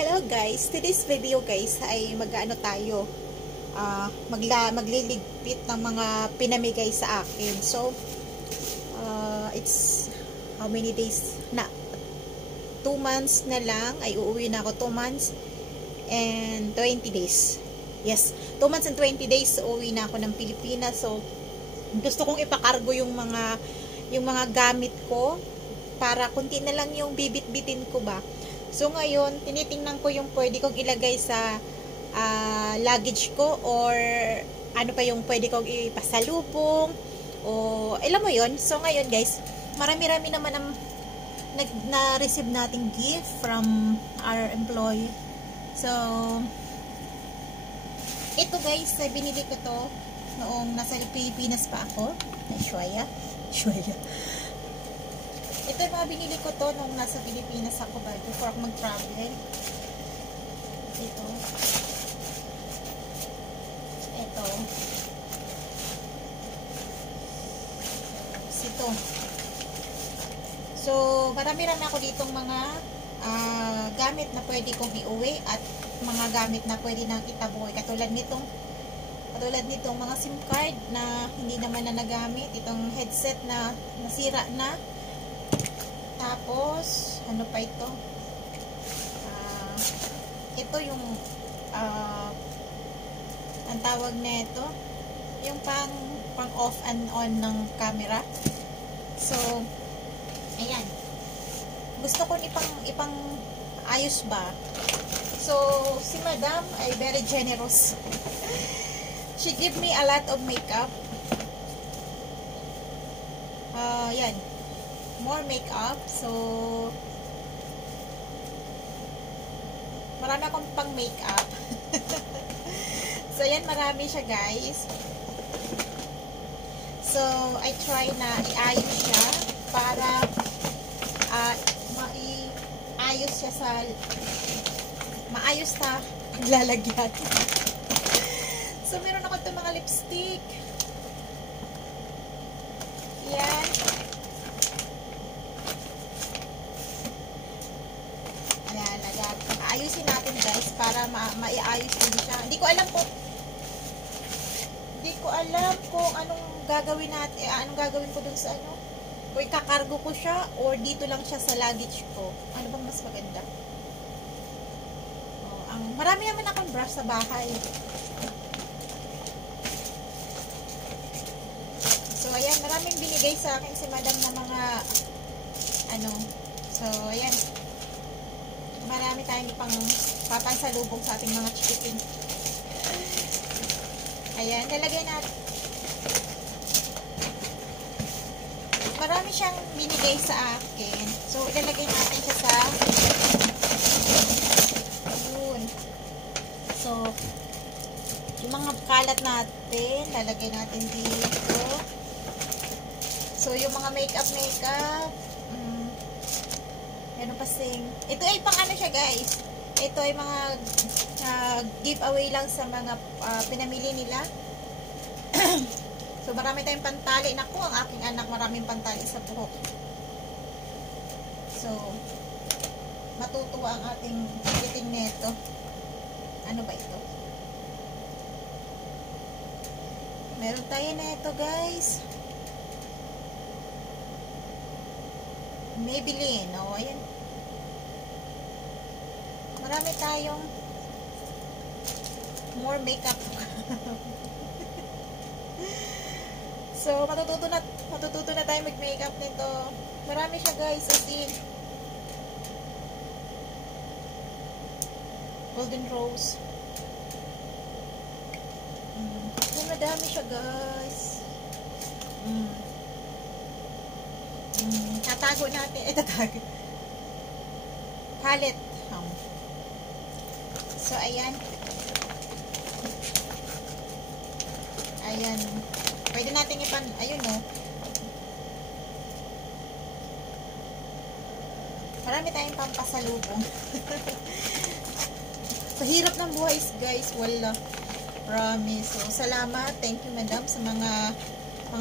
Hello guys, today's video guys ay mag-ano tayo, magliligpit ng mga pinamigay sa akin. So, it's how many days na? 2 months na lang, ay uuwi na ako. 2 months and 20 days. Yes, 2 months and 20 days uuwi na ako ng Pilipinas. So, gusto kong ipakargo yung mga gamit ko para kunti na lang yung bibit-bitin ko ba. So ngayon, tinitingnan ko yung pwede kong ilagay sa luggage ko, or ano pa yung pwede kong ipasalubong, o alam mo yon. So ngayon guys, marami-rami naman ang na-receive nating gift from our employee. So ito guys, binili ko to noong nasa Pilipinas pa ako. Shwaya. Ito yung mga binili ko to nung nasa Pilipinas ako ba, before ako mag-travel. Ito. So, marami-rami ako ditong mga gamit na pwede kong iuwi at mga gamit na pwede nang itaboy. Katulad nitong mga SIM card na hindi naman na nagamit. Itong headset na nasira na. Tapos, ano pa ito? Ito yung ang tawag na ito, yung pang off and on ng camera. So, ayan. Gusto ko ipang ayos ba? So, si Madam ay very generous. She give me a lot of makeup. Yan. More makeup. So, marami akong pang makeup. So, yan, marami siya guys. So, I try na iayos siya para maiayos siya sa maayos na lalagyan. So, meron ako itong mga lipstick. Yan. Ayusin natin guys para maiayos din siya. Hindi ko alam kung anong gagawin natin, anong gagawin ko dun sa ano. Kung ikakargo ko siya or dito lang siya sa luggage ko. Ano bang mas maganda? Marami naman akong brush sa bahay. So ayan, maraming binigay sa akin si Madam na mga ano. So ayan. Marami tayong pang papansalubong sa ating mga chikiting. Ayan, lalagay natin. Marami siyang binigay sa akin. So, ilalagay natin siya sa yun. So, yung mga kalat natin, lalagay natin dito. So, yung mga makeup, ano pa sing. Ito ay pang ano siya guys. Ito ay mga giveaway lang sa mga pinamili nila. So marami tayong pantali. Naku, ang aking anak maraming pantali sa buhok. So matutuwa ang ating editing neto. Ano ba ito? Meron tayo neto guys. Maybelline. O, ayan. Marami tayong more makeup. So, matututo na tayo mag-makeup nito. Marami siya guys. As in, golden rose. Madami siya guys. Tatago natin. Tatago. Palette. So, ayan. Ayan. Pwede natin ayun o. Marami tayong pampasalubong. Sa hirap ng buhay guys. Wala. Promise. So, salamat. Thank you Madam sa mga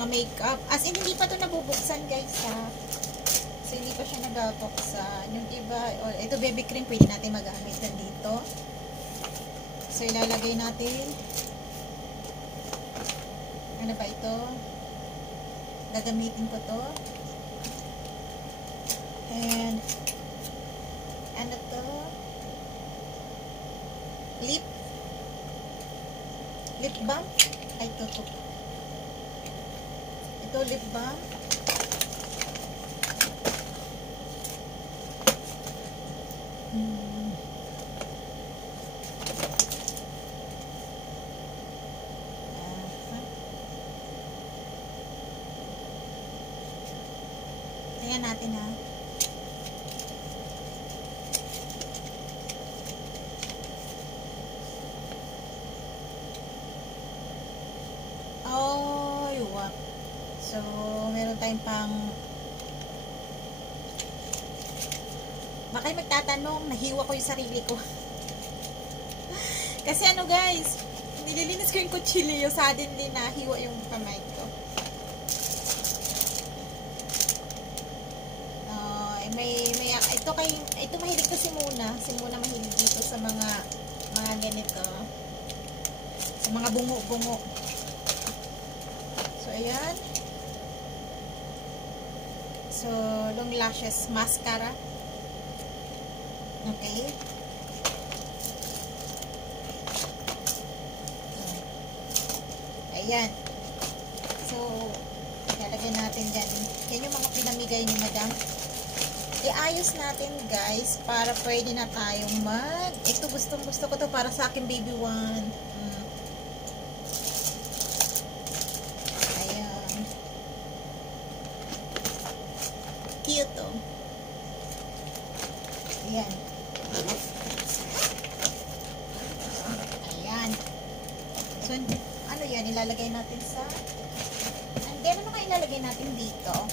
makeup. As in, hindi pa ito nabubuksan guys ha. So, hindi pa siya nagabuksan. Yung iba, ito baby cream, pwede natin magamit na dito. So, ilalagay natin. Ano ba ito? Gagamitin ko to. And, ano to? Lip balm. Ay, ito. Ito, lip balm. Tingnan natin ha. Oh, yuwa. So, meron tayong pang baka magtatanong, nahiwa ko yung sarili ko. Kasi ano guys, nililinis ko yung kutsilyo, suddenly nahiwa yung kamay ko. Ito mahilig to si Muna mahilig dito sa mga ganito, sa mga bungo. So ayan. So long lashes mascara. Okay. Ayan. So ilalagay natin dyan. Yan yung mga pinamigay ni Madam. Iayos natin guys para pwede na tayong ito gusto ko to para sa akin baby one. Ayan. Cute to. Ayan. Ayan. So ano yan, ilalagay natin sa and then ano nga ilalagay natin dito?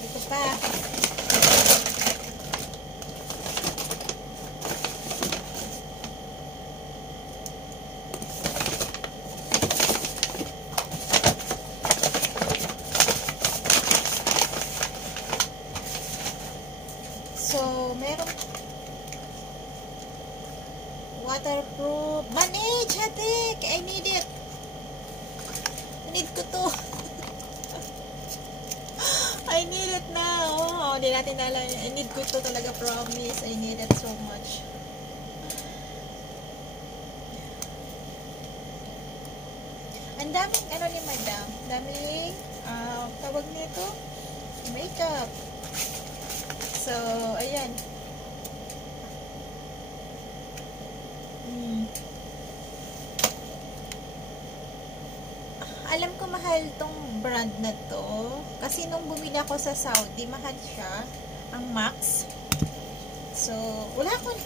Ito pa. So, meron waterproof. Manage, hatik! I need it. I need ko to. I need it now. Oh, hindi natin alam. I need ko ito talaga, promise. I need it so much. Ang daming, ano ni Madam? Daming, tawag nito, makeup. So, ayan. Alam ko mahal tong brand na to. Kasi nung bumili ako sa Saudi, mahal siya. Ang Max. So, wala akong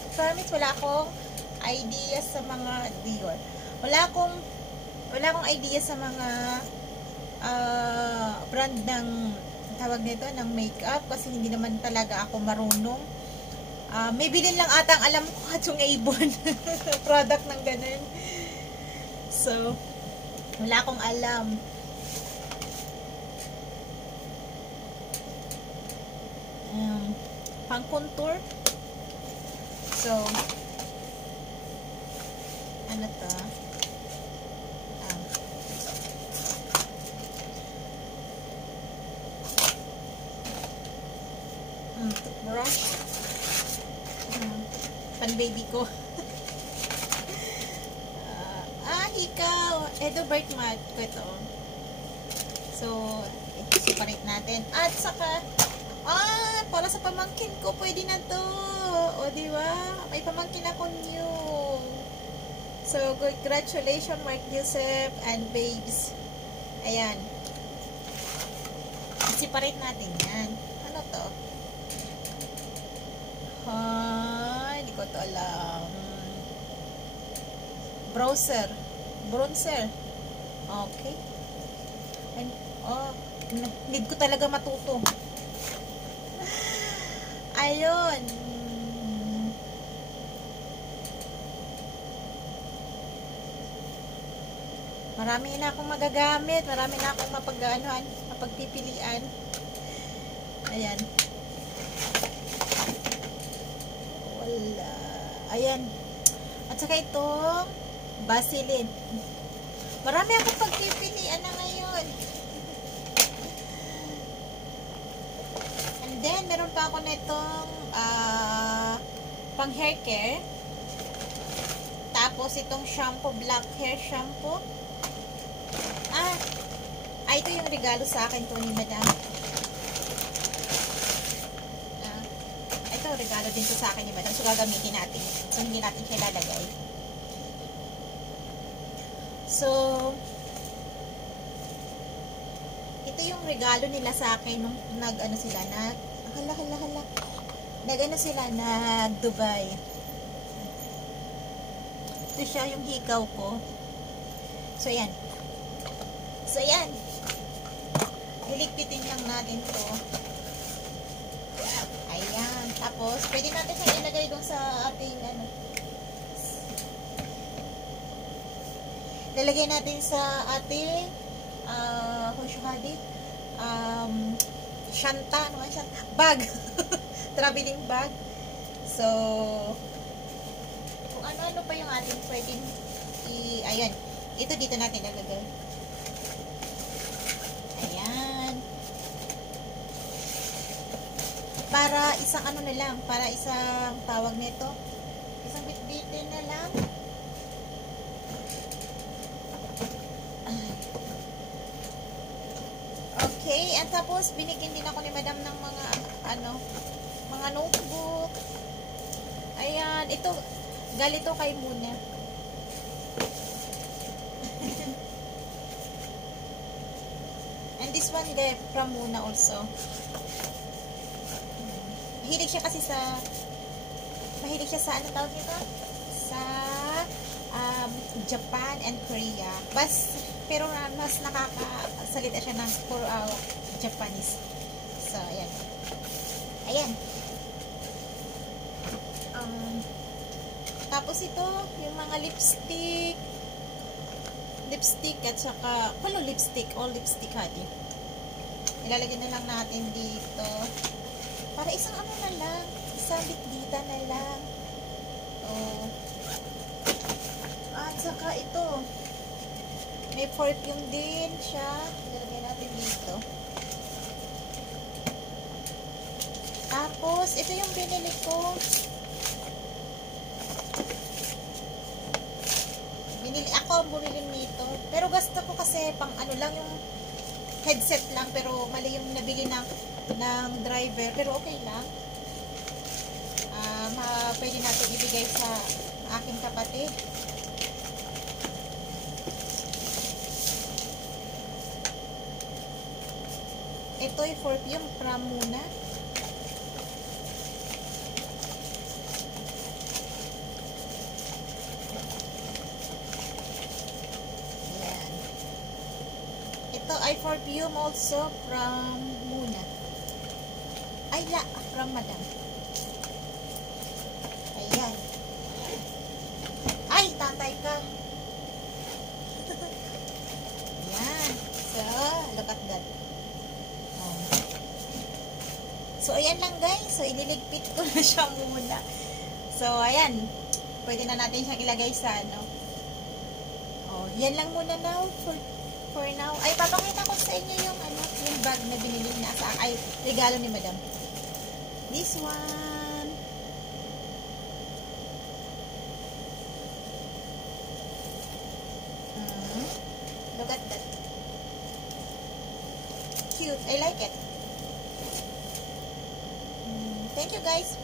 idea sa mga Dior. Wala akong idea sa mga brand ng tawag nito, ng makeup. Kasi hindi naman talaga ako marunong. May bilin lang atang alam ko at yung Avon. Product ng ganun. So, wala akong alam. Pang contour. So, ano to? Toothbrush. Pan baby ko. Ikaw, Edobert mat ko ito. So, separate natin. At saka, para sa pamangkin ko, pwede na to. O, diba? May pamangkin ako new. So, congratulations, Mark Joseph and babes. Ayan. Separate natin yan. Ano to? Hindi ko to alam. Bronzer. Okay. And, need ko talaga matuto. Ayun. Marami na akong magagamit. Marami na akong mapagpipilian. Ayan. Wala. Ayan. At saka itong Vaseline. Marami akong pagpipilian na ngayon. And then, meron pa ako nitong pang hair care. Tapos, itong shampoo, black hair shampoo. Ito yung regalo sa akin to ni Madam. Ito, regalo din to sa akin ni Madam. So, gagamitin natin. So, hindi natin siya lalagay. So, ito yung regalo nila sa akin nung nag-ano sila, nag-ano sila, nag-Dubai. Ito siya yung hikaw ko. So, ayan. So, ayan. Iligpitin lang natin to. Ayan. Tapos, pwede natin siyang ilagay doon sa ating, lalagay natin sa ating, shanta, bag. Traveling bag. So, kung ano-ano pa yung ating pwedeng ayan. Ito dito natin lalagay. Ayan. Para isang ano na lang, para isang tawag nito. Isang bit-bitin na lang. Okay, at tapos binigyan din ako ni Madam ng mga mga notebook. Ayan, ito galito kay Muna. And this one from Muna also. Mahilig siya kasi sa ano tawag nito? Sa Japan and Korea. Pero mas nakakasalita siya ng Japanese. So, ayan. Ayan. Tapos ito, yung mga lipstick at saka, lipstick, all lipstick hati. Ilalagay na lang natin dito. Para isang ano na lang, isang bitbita na lang. Oh. At saka ito, may perfume din siya. Ilalagay natin dito. Tapos, ito yung binili ko. Ako ang bumili nito. Pero gasto ko kasi pang ano lang yung headset lang. Pero mali yung nabili ng driver. Pero okay lang. Pwede natin ibigay sa aking kapatid. Ito ay perfume from Muna. Ayan. Ito ay perfume also from Muna. From Madam. Ayan. Ay, tatay ka. Ayan. So, look at that. So, ayan lang guys. So, iniligpit ko na siya muna. So, ayan. Pwede na natin siyang ilagay sa ano. Yan lang muna now. For now. Ay, papakita ko sa inyo yung yung bag na binili na regalo ni Madam. This one. Look at that. Cute. I like it. Thank you guys.